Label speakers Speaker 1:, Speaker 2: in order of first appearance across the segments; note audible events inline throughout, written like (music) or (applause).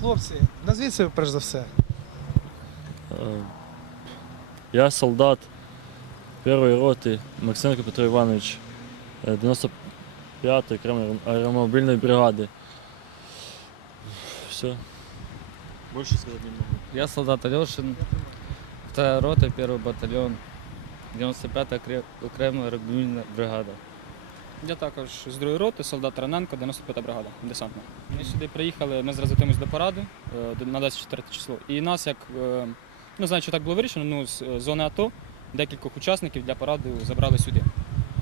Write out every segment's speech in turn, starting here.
Speaker 1: Хлопці, назвіть себе перш за все.
Speaker 2: Е, Я солдат першої роти Максименко Петро Іванович, е, 95-ї окремої аеромобільної бригади. Все. Більше сказати не можу.
Speaker 3: Я солдат Алешин, вторая рота, первый батальон, 95-та окре- окрема аеромобільна бригада.
Speaker 4: Я також з другої роти, солдат Раненко, 95-та бригада, десантна. Ми сюди приїхали, ми зараз готуємось до параду е, на 24 число. І нас, як е, ну знаю, що так було вирішено, ну з е, зони АТО декількох учасників для параду забрали сюди.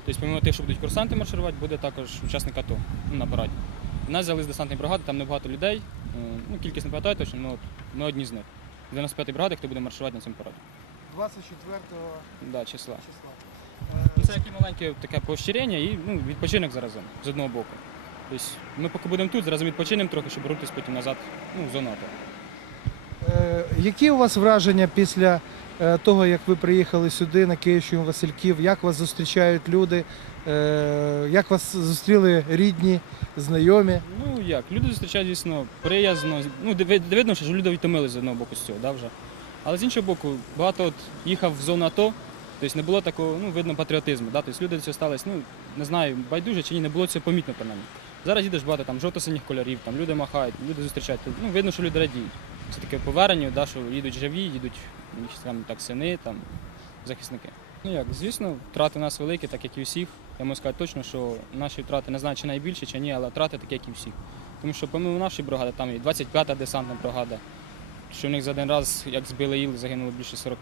Speaker 4: Тобто, помимо тих, що будуть курсанти марширувати, буде також учасник АТО ну, на параді. Нас взяли з десантної бригади, там небагато людей, ну кількість не пам'ятаю точно, але ми одні з них. 95-ї бригади, хто буде марширувати на цьому параді.
Speaker 1: 24
Speaker 4: Да, числа.
Speaker 1: числа.
Speaker 4: Це яке маленьке таке поощрення і ну, відпочинок заразом з одного боку. Тобто ми поки будемо тут, зараз відпочинемо трохи, щоб рухатись потім назад ну, в зону АТО.
Speaker 1: Е, Які у вас враження після е, того, як ви приїхали сюди на Київщину Васильків? Як вас зустрічають люди? Е, Як вас зустріли рідні, знайомі?
Speaker 4: Ну як, люди зустрічають, звісно, приязно. Ну, диви- видно, що люди відтомилися з одного боку з цього, да, вже. Але з іншого боку, багато от їхав в зону АТО, тобто не було такого, ну, видно, патріотизму. Да? Тобто люди до цього стались, ну, не знаю, байдуже чи ні, не було цього помітно принаймні. Зараз їдеш багато там жовто-синіх кольорів, там люди махають, люди зустрічають. Ну, видно, що люди радіють. Це таке повернення, да, що їдуть живі, їдуть там так сини, там захисники. Ну як, звісно, втрати у нас великі, так як і у всіх. Я можу сказати точно, що наші втрати не знаю, чи найбільші, чи ні, але втрати такі, як і всіх. Тому що помимо нашої бригади, там і 25-та десантна бригада, що в них за один раз, як збили іл, загинуло більше 40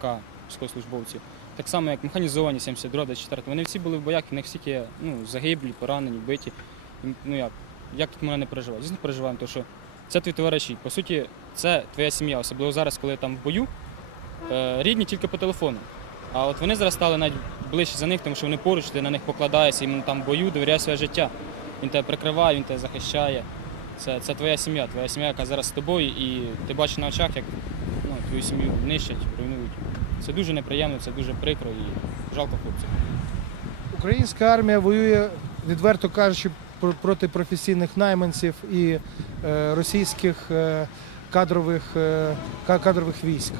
Speaker 4: військовослужбовців. Так само, як механізовані 72 24 вони всі були в боях, в них всі ну, загиблі, поранені, биті. І, Ну як, як тут мене не переживати? Звісно, переживаємо, тому що це твої товариші. По суті, це твоя сім'я, особливо зараз, коли там в бою. Е, рідні тільки по телефону. А от вони зараз стали навіть ближче за них, тому що вони поруч, ти на них покладаєшся, йому там в бою, довіряєш своє життя. Він тебе прикриває, він тебе захищає. Це, це твоя сім'я, твоя сім'я, яка зараз з тобою, і ти бачиш на очах, як ну, твою сім'ю нищать, руйнують. Це дуже неприємно, це дуже прикро і жалко хлопців.
Speaker 1: Українська армія воює, відверто кажучи, пр- проти професійних найманців і е, російських е, кадрових, е, кадрових військ.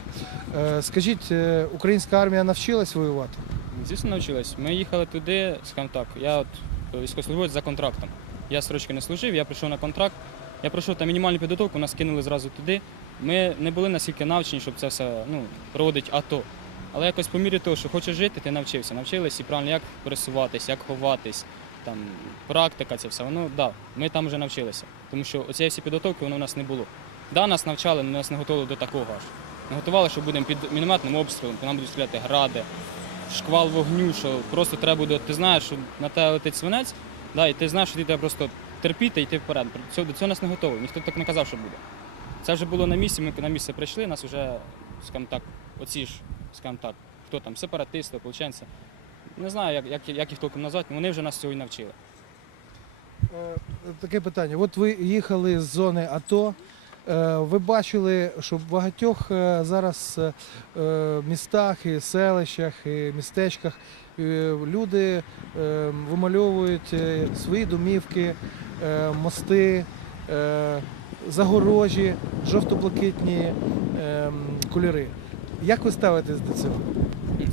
Speaker 1: Скажіть, українська армія навчилась воювати?
Speaker 4: Звісно, навчилась. Ми їхали туди, скажімо так, я от військовослужбовець за контрактом. Я срочки не служив, я прийшов на контракт. Я пройшов там мінімальну підготовку, нас кинули зразу туди. Ми не були настільки навчені, щоб це все ну, проводити АТО. Але якось по мірі того, що хочеш жити, ти навчився. Навчились і правильно, як пересуватись, як ховатись, там, практика, це все. Воно, да, ми там вже навчилися. Тому що оцієї всі підготовки воно в нас не було. Да, нас навчали, але нас не готували до такого аж. Не готували, що будемо під мінометним обстрілом, по нам будуть стріляти гради, шквал вогню, що просто треба буде, ти знаєш, що на тебе летить свинець, да, і ти знаєш, що ти треба просто терпіти йти вперед. До цього, нас не готовий, ніхто так не казав, що буде. Це вже було на місці, ми на місце прийшли, нас вже, скажімо так, оці ж, скажімо так, хто там, сепаратисти, ополченці. Не знаю, як, як, як їх толком назвати, вони вже нас цього і навчили.
Speaker 1: Е, Таке питання. От ви їхали з зони АТО. е, Ви бачили, що в багатьох е, зараз містах і селищах і містечках люди е, вимальовують е, свої домівки, е, мости, е, загорожі, жовто-блакитні е, кольори. Як ви ставитесь до цього?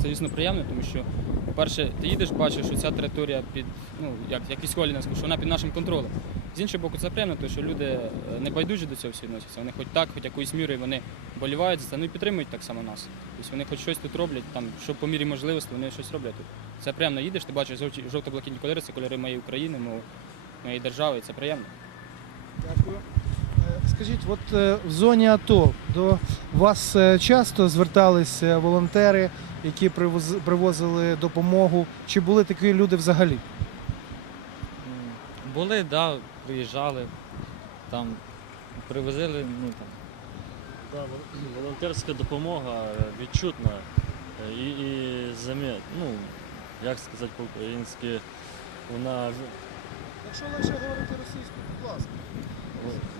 Speaker 4: Це, звісно, приємно, тому що, по-перше, ти їдеш, бачиш, що ця територія під, ну, як, як військові нас, що вона під нашим контролем. З іншого боку, це приємно, тому що люди е, не байдужі до цього всі відносяться. Вони хоч так, хоч якоюсь мірою вони болівають за це, ну і підтримують так само нас. Тобто вони хоч щось тут роблять, там, що по мірі можливості, вони щось роблять тут. Це приємно їдеш, ти бачиш жовто-блакитні кольори, це кольори моєї України, моєї держави, і це приємно.
Speaker 1: Дякую. Е, Скажіть, от е, в зоні АТО до вас часто зверталися волонтери, які привоз- привозили допомогу? Чи були такі люди взагалі?
Speaker 3: Були, да, приїжджали, там привозили, ну там.
Speaker 2: Да, вол- (clears throat) волонтерська допомога е, відчутна е, і, і замі... ну, як сказати по-українськи, вона, в-
Speaker 1: Якщо лише говорити російською, будь ласка.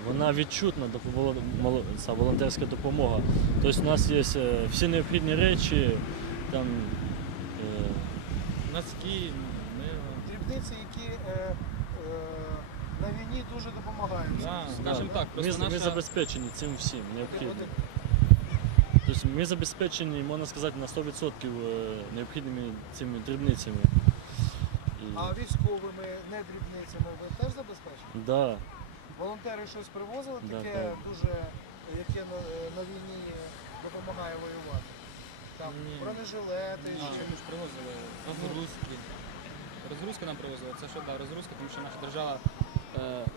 Speaker 2: вона відчутна доп- воло- мало- ця волонтерська допомога. Тобто у нас є е, всі необхідні речі, там, е,
Speaker 3: Носки, мило.
Speaker 1: Дрібниці, які е, на війні дуже допомагають.
Speaker 3: Да.
Speaker 4: Скажімо так,
Speaker 2: ми,
Speaker 4: просто
Speaker 2: ми
Speaker 4: наша-
Speaker 2: забезпечені цим всім необхідним. Тобто ми забезпечені, можна сказати, на 100% е, необхідними цими дрібницями. І,
Speaker 1: А військовими не дрібницями ви теж забезпечені?
Speaker 2: да,
Speaker 1: Волонтери щось привозили
Speaker 2: Да,
Speaker 1: таке
Speaker 2: так.
Speaker 1: дуже, яке на, на війні допомагає воювати? Там
Speaker 3: Ні.
Speaker 1: бронежилети,
Speaker 4: А,
Speaker 1: ще
Speaker 4: ми ж привозили розгрузки. Розгрузки нам привозили, це що да, розгрузки, тому що наша держава,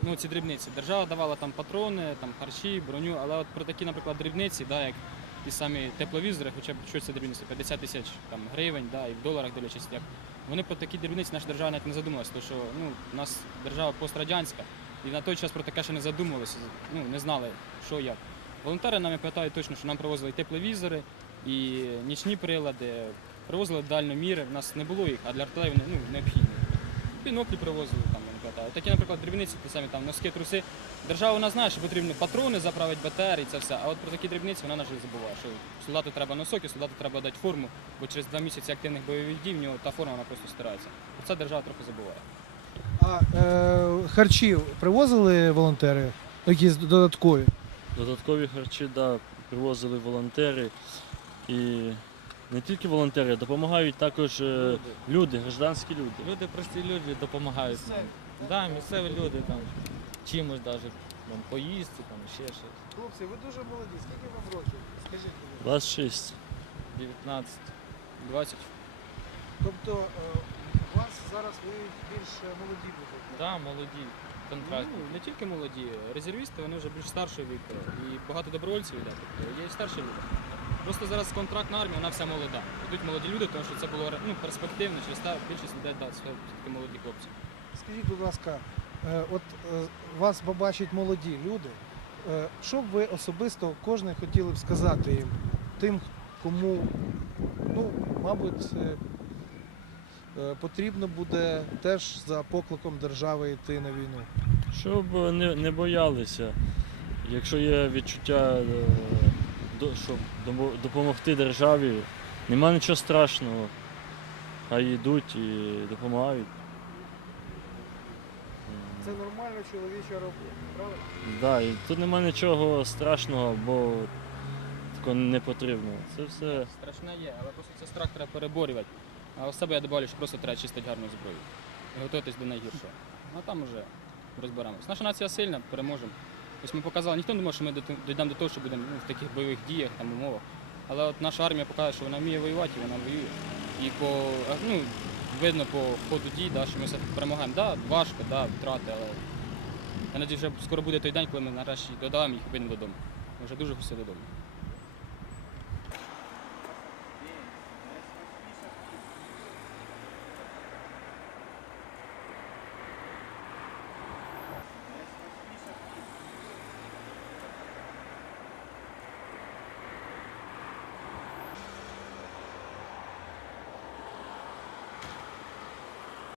Speaker 4: ну ці дрібниці, держава давала там патрони, там харчі, броню, але от про такі, наприклад, дрібниці, да, як ті самі тепловізори, хоча б що це дрібниці, 50 тисяч там, гривень, да, і в доларах дивлячись, як. Вони про такі дрібниці наша держава навіть не задумалася, тому що ну, у нас держава пострадянська, і на той час про таке ще не задумувалися, ну, не знали, що як. Волонтери нам питають точно, що нам привозили і тепловізори, і нічні прилади, привозили дальноміри, в нас не було їх, а для артилерії ну, необхідні. Біноклі привозили там. Такі, наприклад, дрібниці, ті самі там носки, труси. Держава вона знає, що потрібно патрони заправити, БТР і це все. А от про такі дрібниці вона на жаль забуває, що солдату треба носок і солдату треба дати форму, бо через два місяці активних бойових дій в нього та форма вона просто стирається. Це держава трохи забуває.
Speaker 1: А е, харчі привозили волонтери? Якісь додаткові?
Speaker 2: додаткові харчі да, привозили волонтери. І не тільки волонтери, допомагають також е, люди, гражданські люди.
Speaker 3: Люди, прості люди допомагають. Да, місцеві люди там чимось навіть там, поїсти, там ще щось.
Speaker 1: Хлопці, ви дуже молоді. Скільки вам років? Скажіть мені.
Speaker 2: 26.
Speaker 3: 19.
Speaker 4: 20.
Speaker 1: Тобто е, у вас зараз ви більш молоді будете?
Speaker 3: Да, молоді, контракт.
Speaker 4: Ну, не тільки молоді, резервісти, вони вже більш старшого віку. І багато добровольців йде. Тобто є і старші люди. Просто зараз контрактна армія, вона вся молода. Йдуть молоді люди, тому що це було ну, перспективно, через те більшість людей да, все-таки молоді хлопці.
Speaker 1: Скажіть, будь ласка, е, от е, вас побачать молоді люди. Е, Що б ви особисто кожен хотіли б сказати їм, тим, кому, ну, мабуть, потрібно буде теж за покликом держави йти на війну?
Speaker 2: Щоб не, не боялися. Якщо є відчуття, щоб допомогти державі, нема нічого страшного. Хай йдуть і допомагають.
Speaker 1: Це нормально чоловіча робота, правильно?
Speaker 2: Да, і тут нема нічого страшного, бо такого не потрібно. Це все.
Speaker 4: Страшне є, але просто це страх треба переборювати. А у себе я добавлю, що просто треба чистити гарну зброю. І готуватись до найгіршого. А там вже розберемось. Наша нація сильна, переможемо. Ось ми показали, ніхто не думає, що ми дійдемо до того, що будемо ну, в таких бойових діях, там, умовах. Але от наша армія показує, що вона вміє воювати, і вона воює. І по, ну, видно по ходу дій, да, що ми все-таки перемагаємо. Да, важко, да, втрати, але я надію, що скоро буде той день, коли ми нарешті додаємо їх і підемо додому. Ми вже дуже хочемо додому.